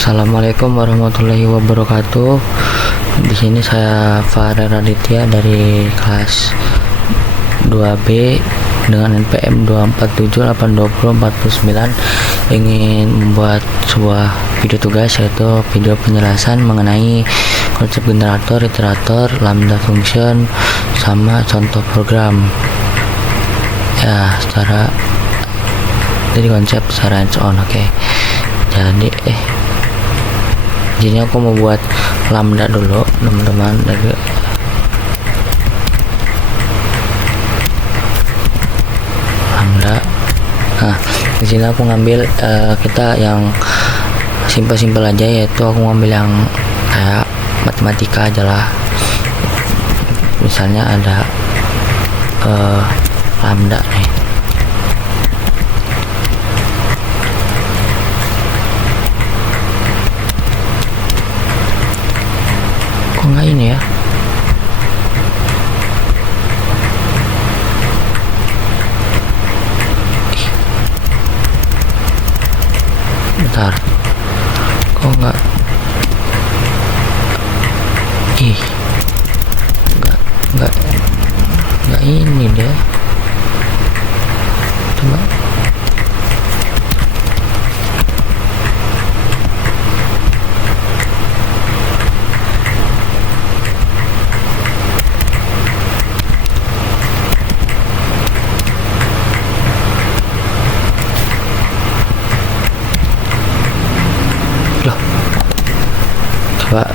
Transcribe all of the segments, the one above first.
Assalamualaikum warahmatullahi wabarakatuh. Di sini saya Farel Raditya dari kelas 2B dengan NPM 24782049 ingin membuat sebuah video tugas, yaitu video penjelasan mengenai konsep generator, iterator, lambda function, sama contoh program. Ya, jadi konsep secara hands on. Oke. Jadi aku mau buat lambda dulu, teman-teman. Dari lambda. Nah, di sini aku ngambil kita yang simpel-simpel aja, yaitu aku ngambil yang kayak matematika aja lah. Misalnya ada lambda nih. Kok nggak ini ya? Bentar, kok nggak nggak ini deh. Coba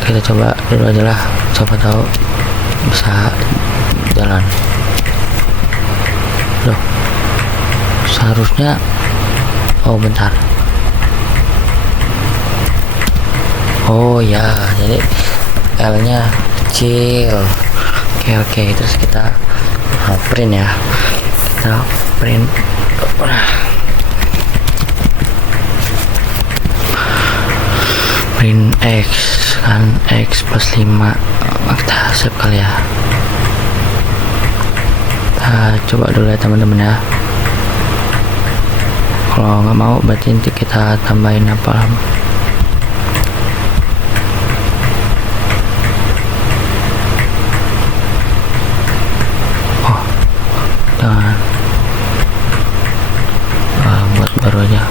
kita coba dulu aja lah, siapa tahu bisa jalan. Loh, seharusnya bentar. Oh ya, jadi L nya kecil. Oke, terus kita print ya. Kita print X kan, X plus 5. Kita save kali ya. Kita coba dulu ya teman-teman ya. Kalau nggak mau berarti nanti kita tambahin apa. Jangan buat baru aja.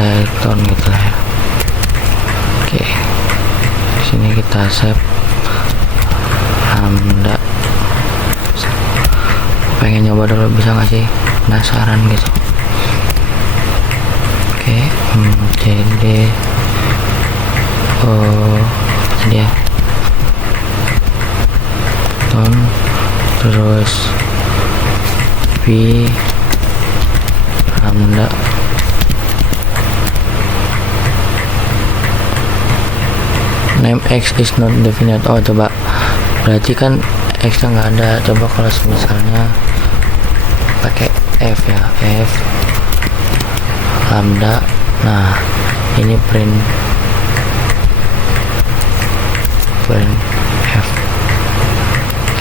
Background gitu lah ya. Oke, di sini kita save lambda. Pengen nyoba dulu, bisa nggak sih? Penasaran gitu. Oke, jadi dia terus V lambda name X is not definite. Coba berarti kan X nya nggak ada. Coba kalau misalnya pakai F ya, F lambda. Nah, ini print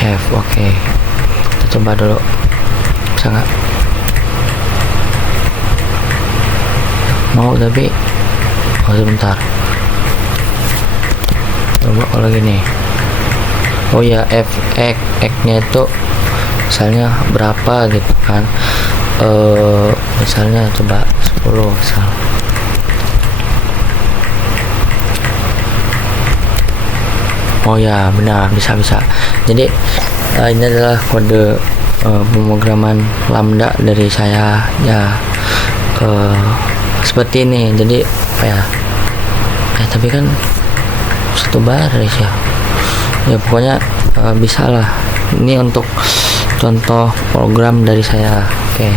F. Oke, kita coba dulu, bisa nggak? Mau tapi sebentar. Coba kalau gini. Oh ya, X nya itu misalnya berapa gitu kan. Misalnya coba 10 misal. Oh ya, benar, bisa. Jadi ini adalah kode pemrograman lambda dari saya ya, seperti ini. Jadi apa ya, tapi kan satu baris ya pokoknya bisa lah. Ini untuk contoh program dari saya. Oke,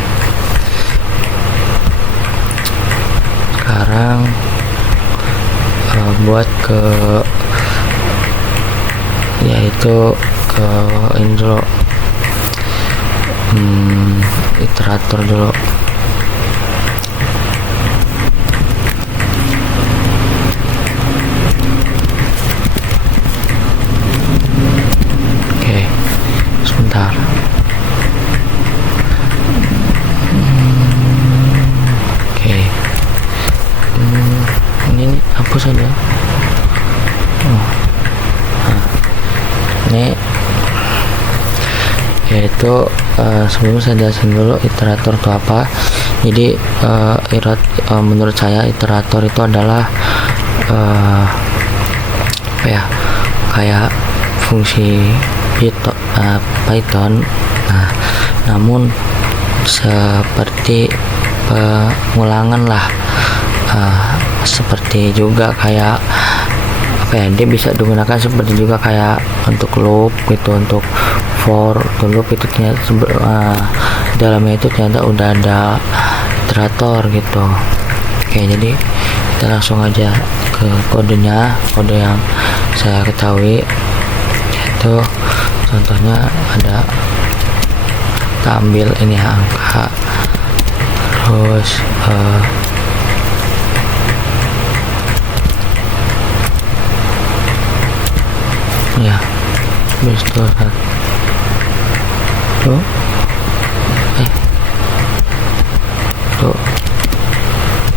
sekarang buat yaitu ke ini dulu, iterator dulu. bentar. Oke. Ini hapus aja. Ini yaitu sebelum saya jelasin dulu iterator itu apa. Jadi menurut saya iterator itu adalah apa ya, kayak fungsi Python. Nah, namun seperti pengulangan lah, seperti juga kayak apa ya, dia bisa digunakan seperti juga kayak untuk loop gitu, untuk for to loop itu ternyata dalamnya itu ternyata udah ada iterator gitu. Oke, jadi kita langsung aja ke kodenya, kode yang saya ketahui, yaitu contohnya ada, kita ambil ini ya, angka, terus ya habis itu tuh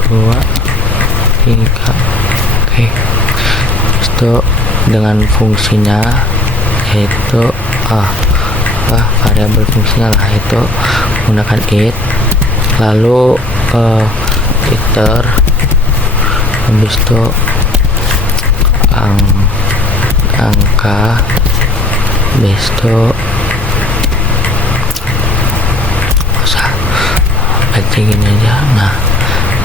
2 3. Oke, itu dengan fungsinya yaitu variabel fungsinya lah, itu menggunakan it, lalu iter, habis itu angka, habis itu gini aja. Nah,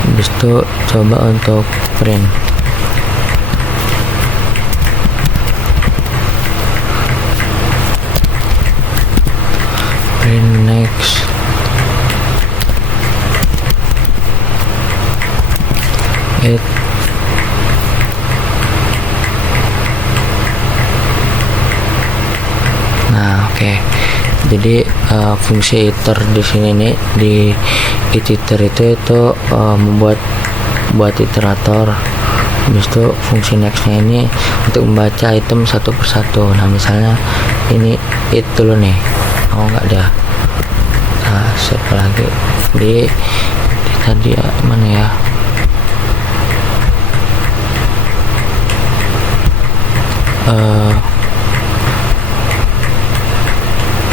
habis itu coba untuk print. Next. Nah, oke. Jadi fungsi iter di sini nih, di iter itu membuat iterator. Habis itu fungsi nextnya ini untuk membaca item satu persatu. Nah, misalnya ini it dulu nih, nggak ada. Nah, siapa lagi di tadi ya, mana ya,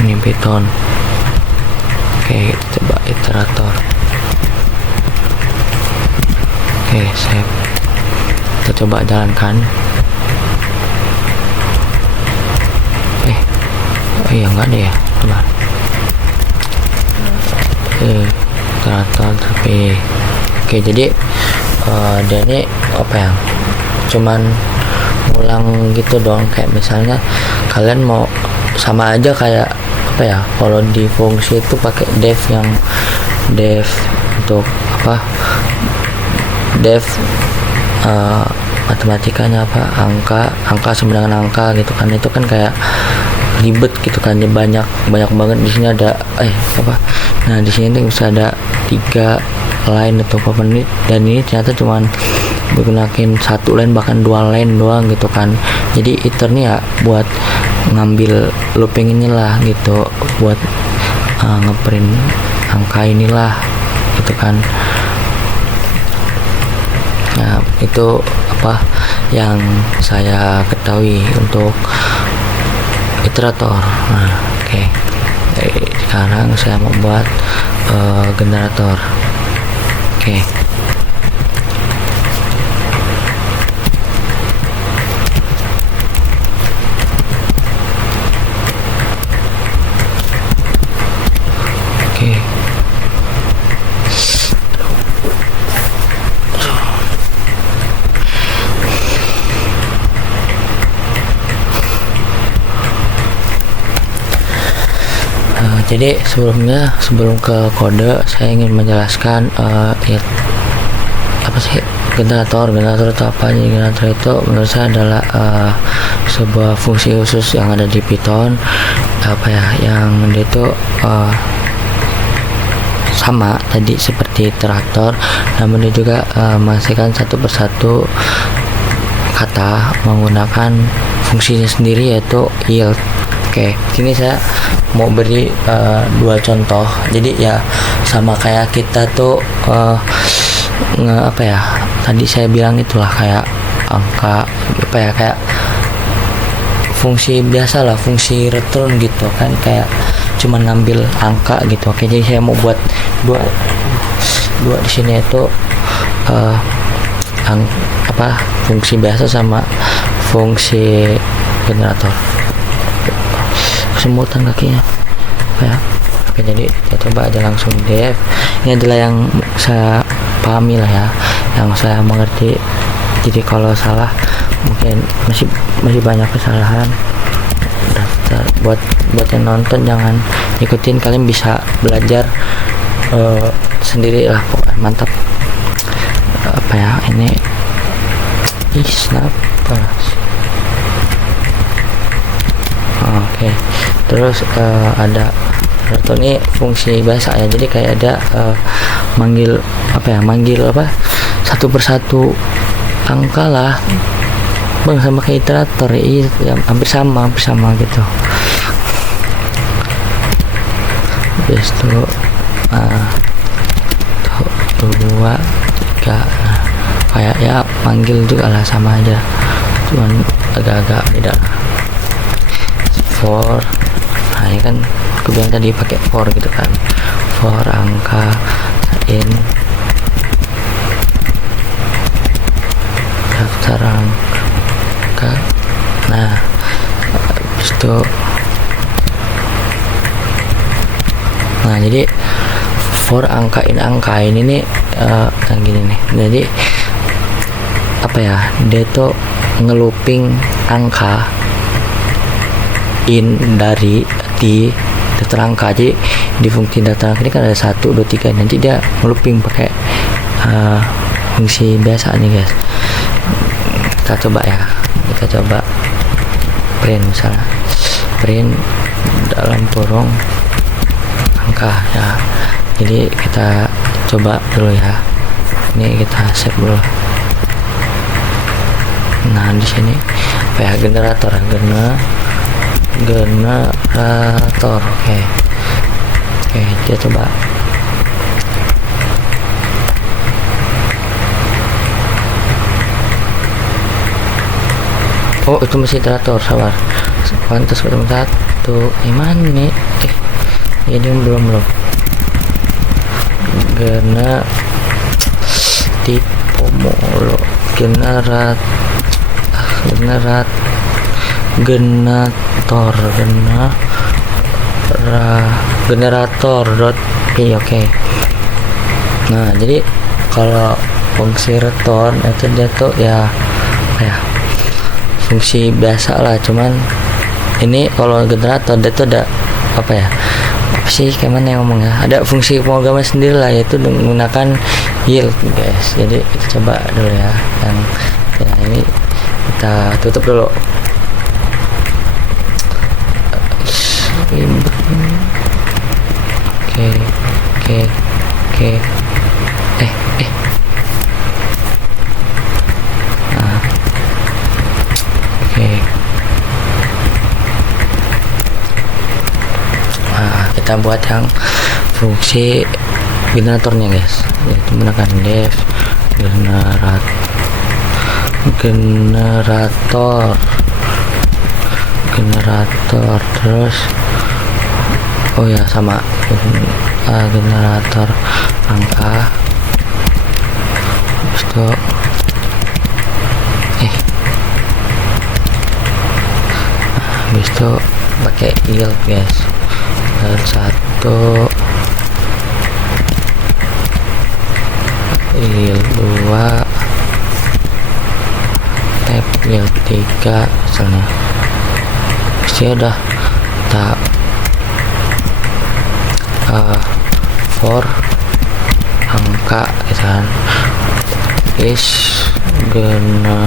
ini Python. Oke, coba iterator. Oke, save. Kita coba jalankan. Iya, enggak ada ya, coba. Iterator tapi oke, jadi dia ini apa ya, cuman ngulang gitu doang. Kayak misalnya kalian mau, sama aja kayak apa ya, kalau di fungsi itu pakai def, yang def untuk apa, def matematikanya apa, angka sama dengan angka gitu kan, itu kan kayak ribet gitu kan, banyak banget. Di sini ada nah di sini bisa ada 3 line atau apa menit, dan ini ternyata cuman menggunakan 1 line bahkan 2 line doang gitu kan. Jadi iter nih ya buat ngambil looping inilah gitu, buat ngeprint angka inilah gitu kan. Nah, itu apa yang saya ketahui untuk iterator. Nah, oke. Sekarang saya mau buat generator. Oke. Jadi sebelum ke kode, saya ingin menjelaskan apa sih generator itu apa. Jadi generator itu menurut saya adalah sebuah fungsi khusus yang ada di Python, apa ya, yang dia itu sama tadi seperti iterator, namun dia juga menghasilkan satu persatu kata menggunakan fungsinya sendiri, yaitu yield. Oke, sini saya mau beri dua contoh. Jadi ya sama kayak kita tuh apa ya, tadi saya bilang itulah kayak angka apa ya, kayak fungsi biasa lah, fungsi return gitu kan, kayak cuman ngambil angka gitu. Oke, jadi saya mau buat dua di sini itu fungsi biasa sama fungsi generator. Kesemutan kakinya ya. Oke, jadi kita coba aja langsung def. Ini adalah yang saya pahami lah ya, yang saya mengerti. Jadi kalau salah mungkin masih banyak kesalahan. Buat yang nonton jangan ikutin, kalian bisa belajar sendiri lah pokoknya. Mantap. Apa ya ini kenapa? Oke. Terus ada ini fungsi biasa ya, jadi kayak ada manggil satu persatu angka lah bang, sama kayak iterator ya, hampir sama gitu. Habis itu 2 3, kayak ya manggil juga lah, sama aja, cuman agak-agak beda. 4, nah ini kan aku bilang tadi pakai for gitu kan, for angka in daftar angka. Nah habis itu jadi for angka ini nih kayak gini nih. Jadi apa ya, dia tuh ngelooping angka in dari di daftar angka. Jadi di fungsi daftar angka ini kan ada 1 2 3, nanti dia ngelooping pakai fungsi biasa nih guys. Kita coba print, misalnya print dalam kurung angka ya. Jadi kita coba dulu ya, ini kita save dulu. Nah di sini apa ya, generator. Oke, kita coba. Oh itu masih iterator, sabar. Pantas ketemu 1. Mana nih? Ini belum. Tipe mulu. Generator.p. Oke. Nah jadi kalau fungsi return itu dia tuh ya fungsi biasa lah, cuman ini kalau generator dia tuh ada apa sih, kayak mana yang ngomongnya, ada fungsi pemrograman sendiri lah, yaitu menggunakan yield guys. Jadi kita coba dulu ya, yang ini kita tutup dulu. Oke. Kita buat yang fungsi generatornya guys, yaitu menggunakan def generator terus sama generator angka. Habis itu habis itu pakai yield guys. Dan 1 yield 2 tab yield 3 misalnya. Pasti udah tak for angka kan is generator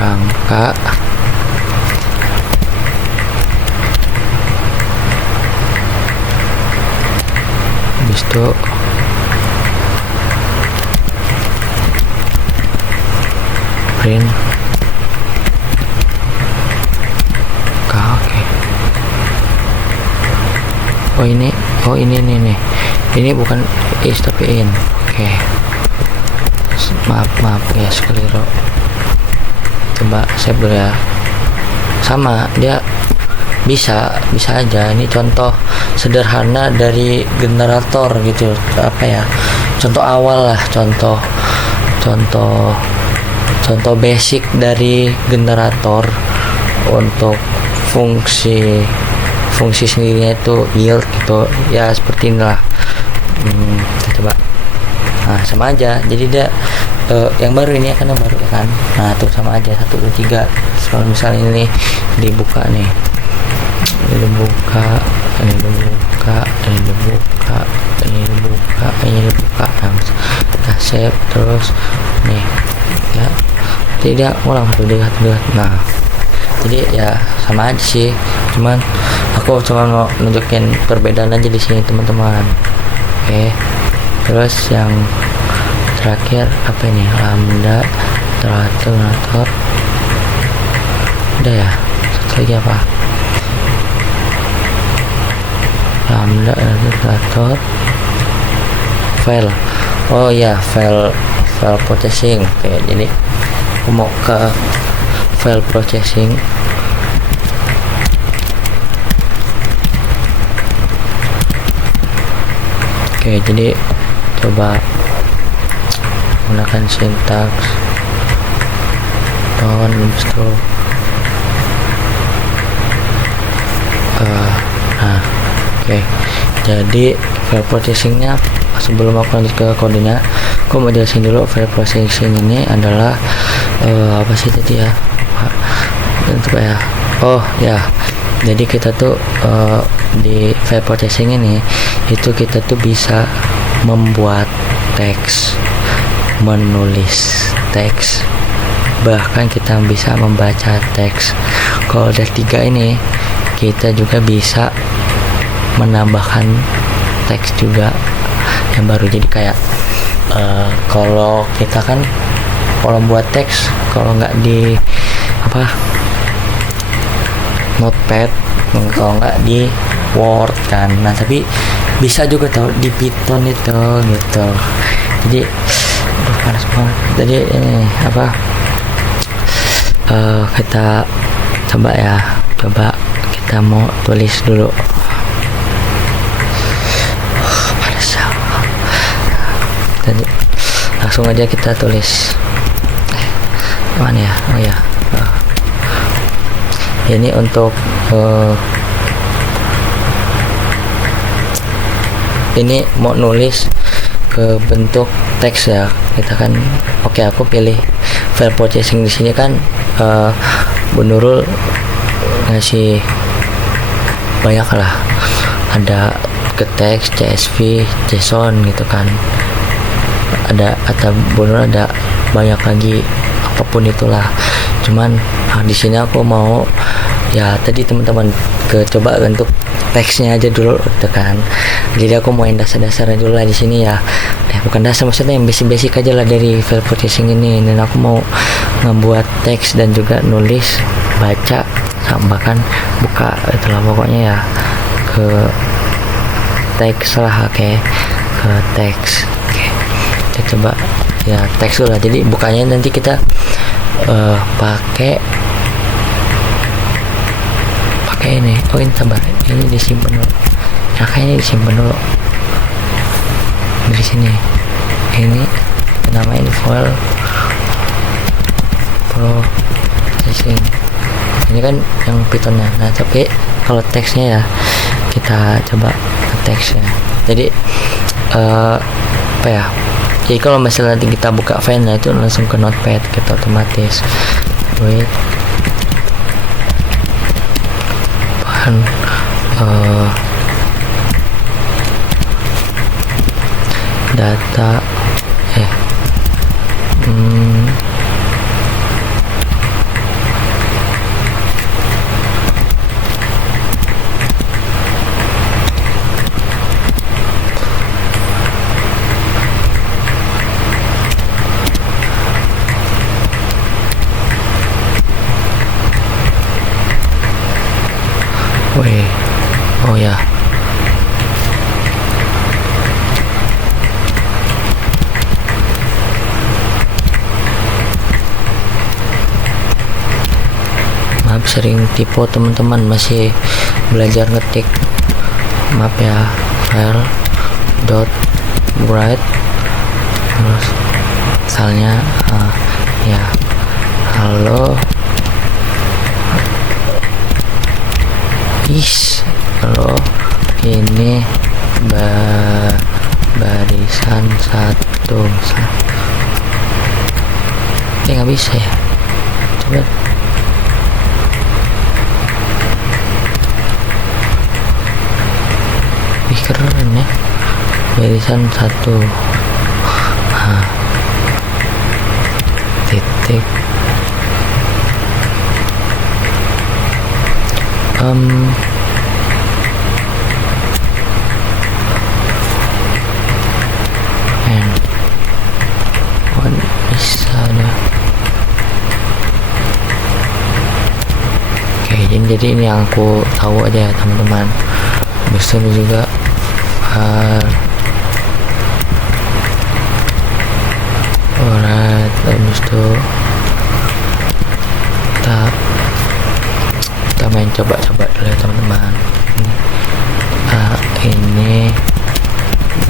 angka habis itu print oke. ini nih, ini bukan is tapi in. Oke. Maaf ya, keliru. Coba save dulu ya. Sama dia bisa aja. Ini contoh sederhana dari generator gitu, apa ya, contoh awal lah, contoh basic dari generator untuk fungsi sendirinya itu yield gitu ya, seperti inilah. Kita coba. Nah, sama aja, jadi dia yang baru ini kan, yang baru ya kan. Nah, tuh sama aja 1 2 3. Kalau misalnya ini dibuka nih, ini dibuka, ini dibuka. Nah, kita save terus nih ya, tidak ulang satu dua. Nah, jadi ya sama aja sih, cuman aku cuma mau nunjukin perbedaan aja di sini teman-teman. Oke, terus yang terakhir apa ini, lambda generator. Udah ya, satu lagi apa, lambda generator file. Oh ya, file processing. Oke, jadi aku mau ke file processing. Oke, jadi coba gunakan sintaks tone stroke. Nah, oke. Jadi file processingnya, sebelum aku lanjut ke kodenya, aku mau jelasin dulu file processing ini adalah apa sih tadi ya, untuk ya. Oh ya, jadi kita tuh di file processing ini itu kita tuh bisa membuat teks, menulis teks, bahkan kita bisa membaca teks. Kalau udah 3 ini, kita juga bisa menambahkan teks juga yang baru. Jadi kayak kalau kita kan kalau buat teks, kalau nggak di notepad, kalau nggak di Word kan. Nah, tapi bisa juga tau di Python itu gitu. Jadi panas banget. Jadi ini kita coba kita mau tulis dulu. Panas. Jadi langsung aja kita tulis. Mana ya? Oh ya. Ini untuk ini mau nulis ke bentuk teks ya. Kita kan aku pilih file processing di sini kan. Bu Nurul ngasih banyak lah, ada ke teks, CSV, JSON gitu kan. Ada atau Bu Nurul ada banyak lagi, apapun itulah. Cuman di sini aku mau ya tadi teman-teman coba untuk teksnya aja dulu gitu kan. Jadi aku mau yang dasar-dasarnya dulu lah di sini ya. Bukan dasar, maksudnya yang basic aja lah dari file processing ini. Dan aku mau ngebuat teks dan juga nulis, baca, bahkan buka itulah pokoknya ya, ke teks lah. Oke, ke teks. Oke, kita coba ya teks dulu lah. Jadi bukanya nanti kita pakai ini. Oh, ini sabar, ini disimpan dulu. Ini disimpan dulu dari sini. Ini namain file processing. Ini kan yang Pythonnya. Nah, tapi kalau teksnya ya kita coba ke teksnya. Jadi jadi kalau misalnya nanti kita buka file itu langsung ke notepad gitu otomatis. Wait. Data oh ya, sering tipe teman-teman masih belajar ngetik, maaf ya, file dot write terus misalnya ya halo ini barisan 1 nggak bisa ya, coba ih keren ya, barisan 1 titik and one bisa dah. Oke, jadi ini yang aku tahu aja ya teman-teman. Habis itu juga alright, habis itu kita main coba-coba dulu ya teman-teman. Ini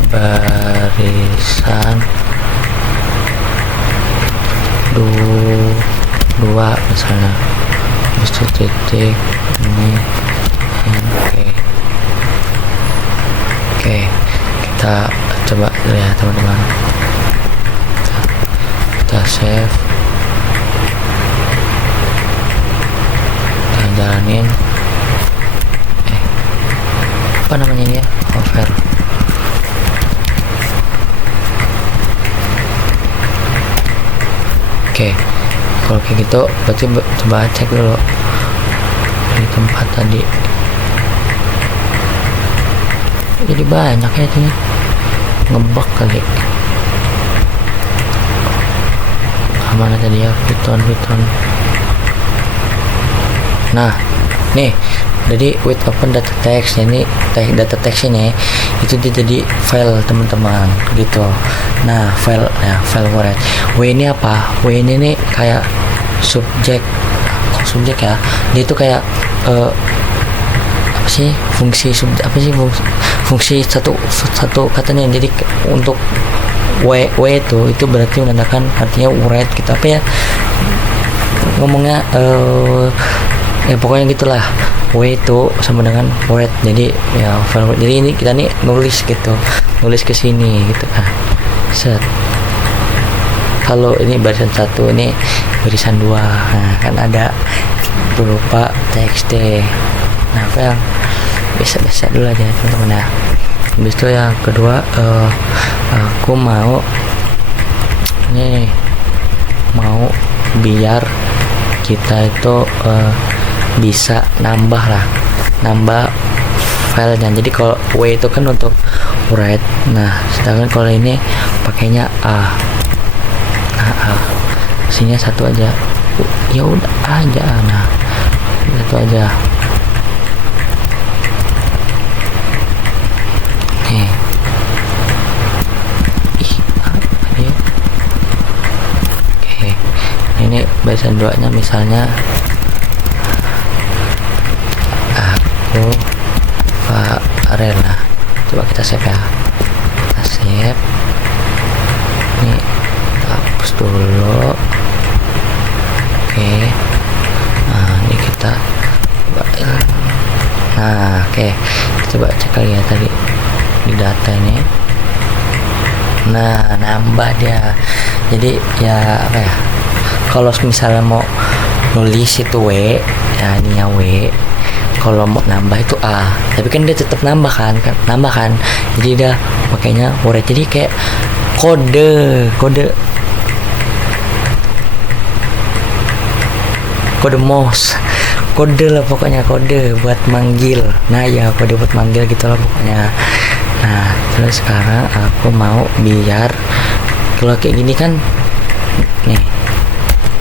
barisan 2 misalnya, habis itu titik ini. Oke, kita coba dulu ya teman-teman. Kita save, kita jalanin. Apa namanya ini ya, hover. Oke, kalau kayak gitu berarti coba cek dulu di tempat tadi. Jadi banyak ya ini, ngebug kali. Mana tadi ya, Python. Nah nih, jadi with open data text, ini data text ini itu dia jadi file teman-teman gitu. Nah file word w ini apa, w ini nih kayak subjek ya, dia itu kayak apa sih fungsi fungsi satu katanya. Jadi untuk w itu berarti menandakan artinya write gitu, apa ya ngomongnya ya pokoknya gitulah. W itu sama dengan write, jadi ya file. Jadi ini kita nih nulis ke sini gitu kan. Set, kalau ini barisan 1, ini barisan 2. Nah kan ada berupa txt. Nah apa yang biasa dulu aja teman-teman ya. Habis itu yang kedua, aku mau biar kita itu bisa nambah filenya. Jadi kalau w itu kan untuk write, nah sedangkan kalau ini pakainya a. Nah isinya 1 aja, ya udah aja. Nah 1 aja. Ini barisan 2 nya misalnya aku Farel. Nah coba kita save ya, kita save. Ini kita hapus dulu. Oke, nah ini kita coba. Nah oke, kita coba cek lagi ya tadi di data ini. Nah nambah dia. Jadi ya apa ya, kalau misalnya mau nulis itu w ya, ini ya w. Kalau mau nambah itu a, tapi kan dia tetap nambah kan. Jadi dia pakainya word. Jadi kayak kode mouse, kode lah pokoknya, kode buat manggil. Nah ya kode buat manggil gitulah pokoknya. Nah terus sekarang aku mau biar kalau kayak gini kan nih.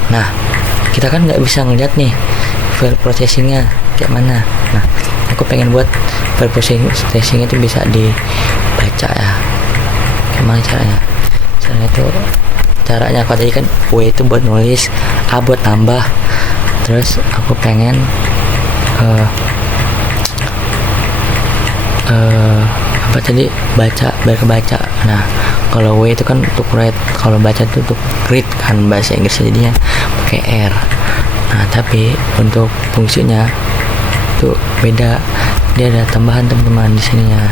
Nah kita kan nggak bisa ngeliat nih file processingnya kayak mana. Nah aku pengen buat file processingnya itu bisa dibaca ya. Gimana caranya? Caranya aku tadi kan w itu buat nulis, a buat tambah, terus aku pengen apa tadi, baca, biar kebaca. Nah kalau W itu kan untuk write, kalau baca itu untuk read kan bahasa Inggrisnya, jadinya pakai R. Nah tapi untuk fungsinya itu beda, dia ada tambahan teman-teman di sininya.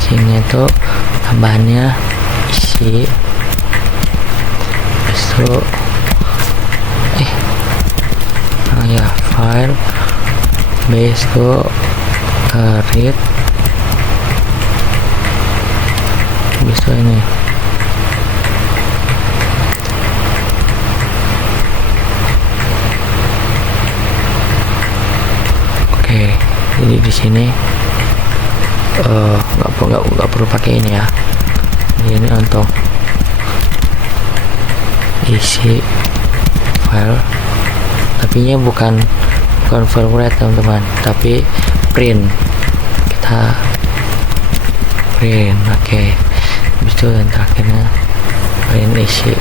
Sini itu tambahannya isi, itu ya file base to read, bisa ini oke. Jadi di sini nggak perlu pakai ini ya. Ini untuk isi file, tapi nya bukan file write teman-teman, tapi print. Kita print, oke. Habis itu yang terakhirnya print isi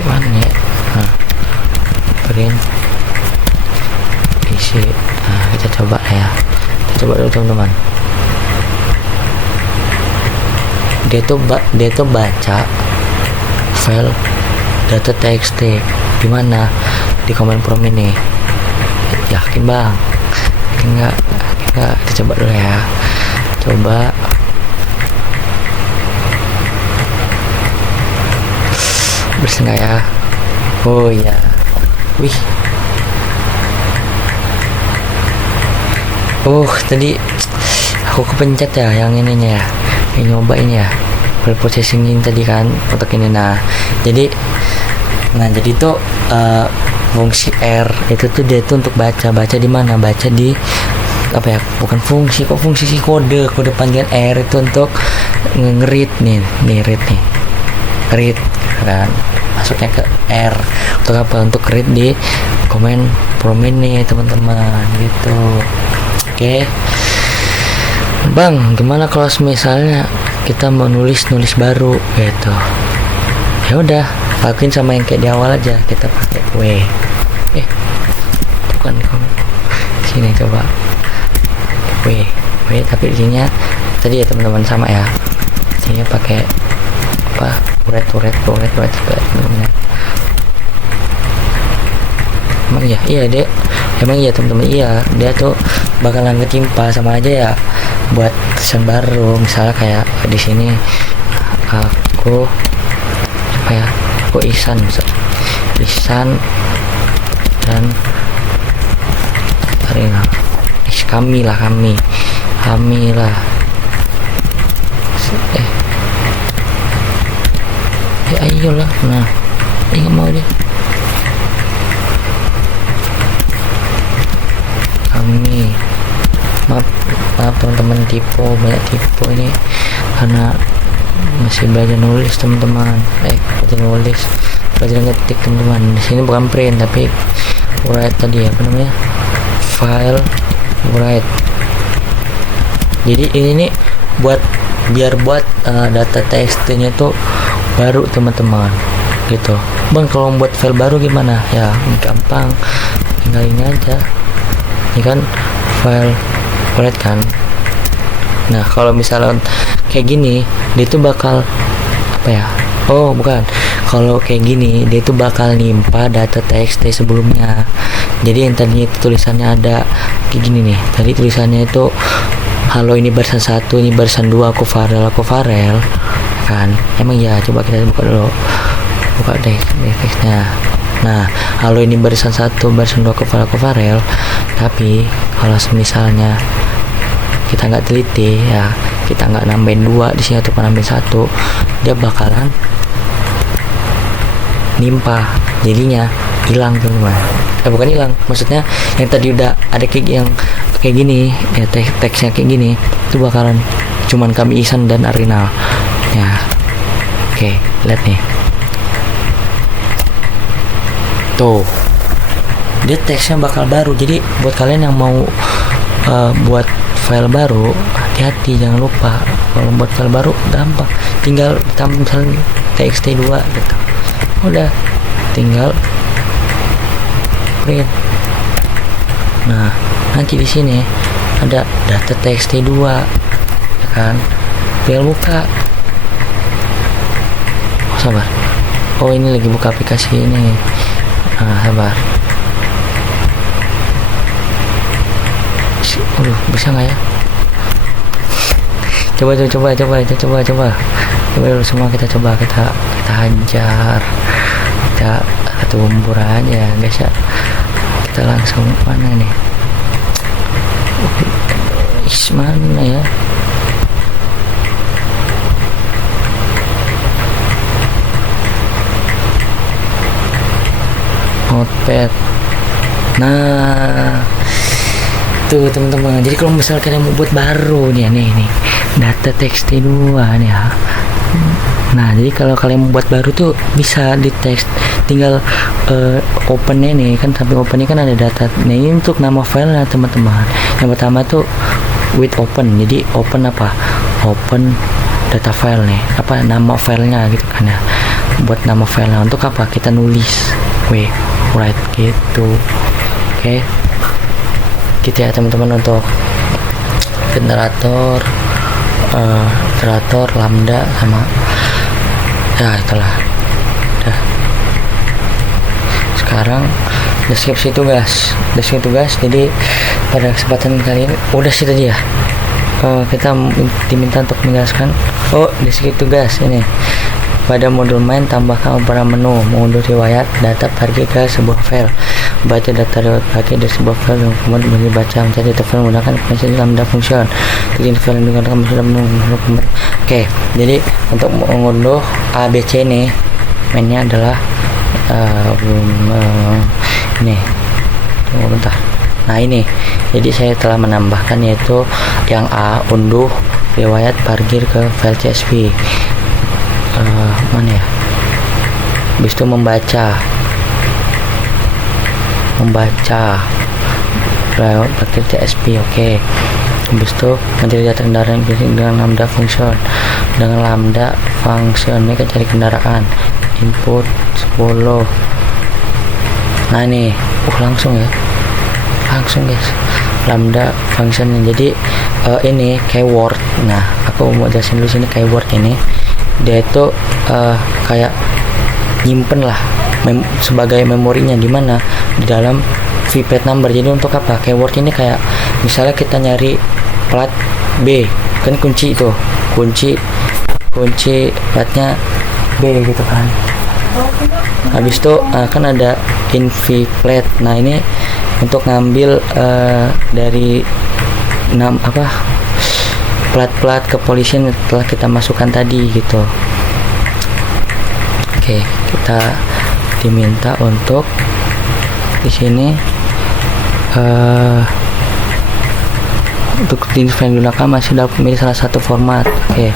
gimana ya, print isi. Nah kita coba ya, kita coba dulu teman-teman. Dia tuh baca file data txt di mana, di command prompt ini. Yakin bang? Yakin nggak? Kita coba dulu ya. Coba bersih nggak ya? Oh iya, wih. Tadi aku kepencet ya yang ininya ya, yang nyobain ya, preprocessing tadi kan untuk ini. Nah jadi tuh fungsi R itu tuh dia tuh untuk baca di mana, baca di apa ya, bukan fungsi sih, kode panggilan R itu untuk nge-read read kan, masuknya ke R untuk apa, untuk read di command prompt ini teman-teman gitu. Oke. Bang, gimana kalau misalnya kita mau nulis baru gitu? Ya udah, lakuin sama yang kayak di awal aja, kita pakai W. Bukan sini, coba W tapi di sini tadi ya teman-teman sama ya. Sini pakai apa? Write teman-teman. Emang iya teman-teman, dia tuh bakalan ketimpa sama aja ya buat tulisan baru. Misalnya kayak di sini aku Ihsan dan Arina, kami lah ayolah. Nah nggak mau dia, kami. Maaf teman-teman, banyak tipe ini karena masih belajar nulis teman-teman. Belajar ngetik teman-teman. Di sini bukan print tapi write tadi, apa namanya, file write. Jadi ini nih biar buat data txt-nya itu baru teman-teman gitu. Bang, kalau membuat file baru gimana? Ya gampang, tinggal ini aja. Ini kan file write kan. Nah kalau misalnya kayak gini, dia tuh bakal apa ya? Oh bukan, kalau kayak gini dia tuh bakal nimpa data txt sebelumnya. Jadi yang tadinya itu tulisannya ada kayak gini nih, tadi tulisannya itu halo ini barisan 1, ini barisan 2, aku Farel kan. Emang ya, coba kita buka deh teksnya. Nah halo ini barisan 1, barisan 2, aku Farel. Tapi kalau misalnya kita nggak teliti ya, kita nggak nambahin 2 di sini atau nambahin 1, dia bakalan nimpa, jadinya hilang teman-teman. Bukan hilang, maksudnya yang tadi udah ada yang kayak gini ya, teksnya kayak gini, itu bakalan cuman kami Ihsan dan Arina ya. Oke, lihat nih tuh, dia teksnya bakal baru. Jadi buat kalian yang mau buat file baru, hati-hati, jangan lupa kalau buat file baru gampang, tinggal tambah misalnya txt2 gitu. udah tinggal print. Nah, nanti di sini ada data txt2, ya kan? Tinggal buka. Oh, sabar. Oh, ini lagi buka aplikasi ini. Nah, sabar. Aduh, bisa nggak ya? Coba dulu semua kita coba, kita hajar, kita satu bumbur aja guys ya. Kita langsung mana nih? Mana ya? Notepad. Nah, tuh teman-teman. Jadi kalau misalnya kalian mau buat baru nih data txt2 nih ya. Nah, jadi kalau kalian mau buat baru tuh bisa di text, tinggal open nih kan, sampai open ini kan ada data. Nah, ini untuk nama filenya teman-teman. Yang pertama tuh with open. Jadi open apa? Open data file nih. Apa nama filenya gitu kan ya. Buat nama filenya untuk apa? Kita nulis. Write gitu. Oke. Gitu ya teman-teman, untuk generator lambda sama ya itulah. Udah. Sekarang deskripsi tugas. Jadi pada kesempatan kali ini udah sih tadi ya. Kita diminta untuk menjelaskan deskripsi tugas ini. Pada modul main, tambahkan beberapa menu, mengunduh riwayat data parkir ke sebuah file, baca data riwayat parkir dari sebuah file yang kemudian dibaca, mencari data file menggunakan fungsi lambda function, bikin file yang digunakan menu. Oke, jadi untuk mengunduh ABC nih, mainnya adalah ini. Tunggu bentar. Nah ini, jadi saya telah menambahkan yaitu yang A, unduh riwayat parkir ke file CSV. Mana ya? Habis itu membaca riwayat parkir CSV. Oke. Habis itu mencari data kendaraan dengan lambda function. Dengan lambda function ini cari kendaraan, input 10. Nah ini langsung guys, lambda function. Jadi ini keyword. Nah, aku mau jelasin dulu sini keyword ini. Dia itu kayak nyimpen lah sebagai memorinya di mana, di dalam VPAT number. Jadi untuk apa? Keyword ini kayak misalnya kita nyari plat B, kan kunci platnya B gitu kan. Habis itu kan ada invplat. Nah, ini untuk ngambil dari plat-plat kepolisian telah kita masukkan tadi gitu. Oke, kita diminta untuk di sini untuk digunakan masih dapat memilih salah satu format. Oke,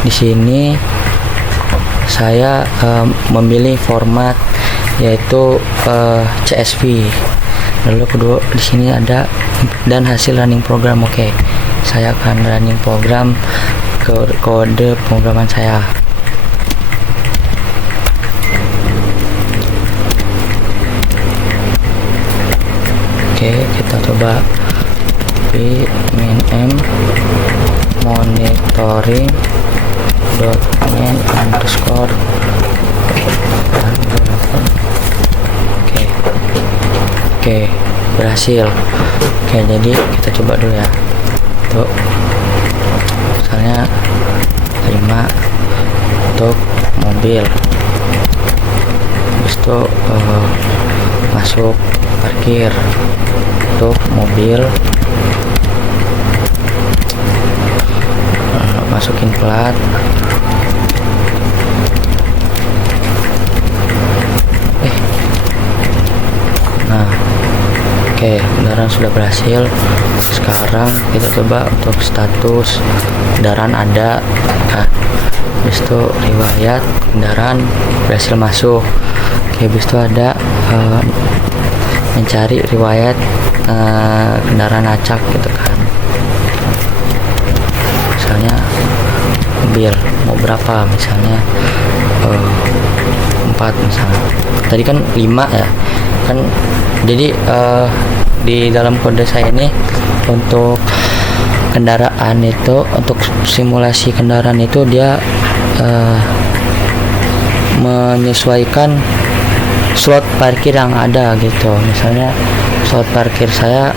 di sini saya memilih format yaitu CSV. Lalu kedua di sini ada dan hasil running program. Oke, saya akan running program ke kode pemrograman saya. Oke, kita coba -m monitoring .main underscore. Oke, berhasil. Oke, jadi kita coba dulu ya. Tuh, misalnya 5 untuk mobil. Habis itu masuk parkir untuk mobil, masukin plat. Nah, oke, kendaraan sudah berhasil. Sekarang kita coba untuk status kendaraan ada. Nah, habis itu riwayat kendaraan berhasil masuk. Oke, habis itu ada mencari riwayat kendaraan acak gitu kan. Misalnya mobil mau berapa, misalnya 4 4 misalnya. Tadi kan 5 ya kan, jadi di dalam kode saya ini untuk kendaraan itu, untuk simulasi kendaraan itu dia menyesuaikan slot parkir yang ada gitu. Misalnya slot parkir saya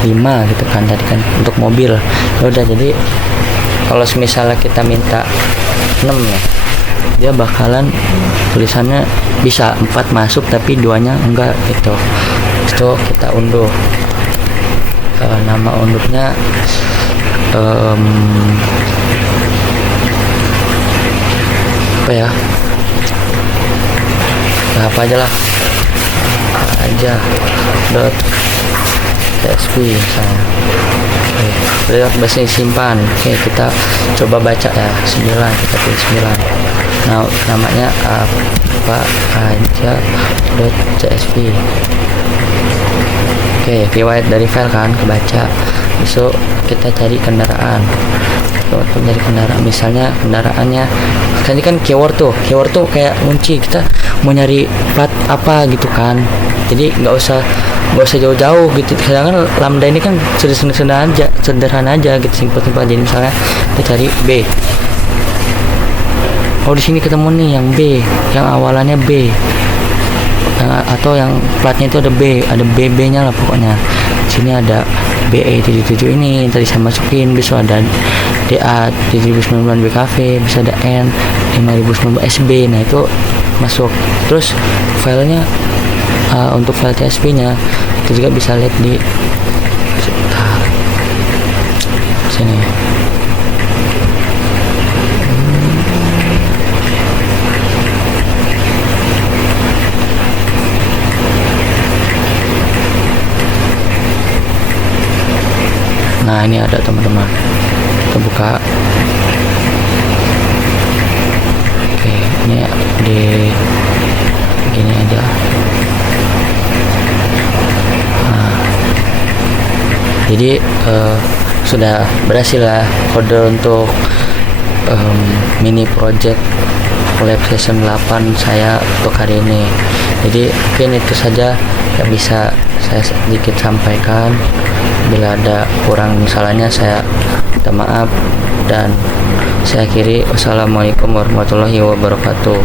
5 gitu kan tadi kan untuk mobil. Udah, jadi kalau misalnya kita minta 6 ya, dia bakalan tulisannya bisa 4 masuk tapi 2-nya enggak gitu. Itu kita unduh. Nama unduhnya apa ya, apa aja lah, aja dot tsp misalnya. Oke, biasanya simpan. Oke, kita coba baca ya, 9, kita pilih 9. Nah, namanya apa aja dot csv. Oke, riwayat dari file kan kebaca. Besok kita cari kendaraan. Untuk dari kendaraan, misalnya kendaraannya tadi kan keyword tuh kayak kunci, kita mau nyari plat apa gitu kan, jadi nggak usah jauh-jauh gitu. Sedangkan lambda ini kan sederhana aja gitu, simpel. Jadi misalnya kita cari B, oh di sini ketemu nih yang B, yang awalannya B, atau yang platnya itu ada B, ada BB-nya lah pokoknya. Sini ada BE77 ini yang tadi saya masukin, bisa ada DA 7019 BKV, bisa ada N 5019 SB. Nah itu masuk. Terus filenya untuk file CSV nya itu juga bisa lihat di sini. Nah ini ada teman-teman, kita buka. Oke, ini di gini aja. Nah, jadi sudah berhasil lah kode untuk mini project lab session 8 saya untuk hari ini. Jadi mungkin itu saja yang bisa saya sedikit sampaikan. Bila ada kurang salahnya saya minta maaf, dan saya akhiri. Wassalamualaikum warahmatullahi wabarakatuh.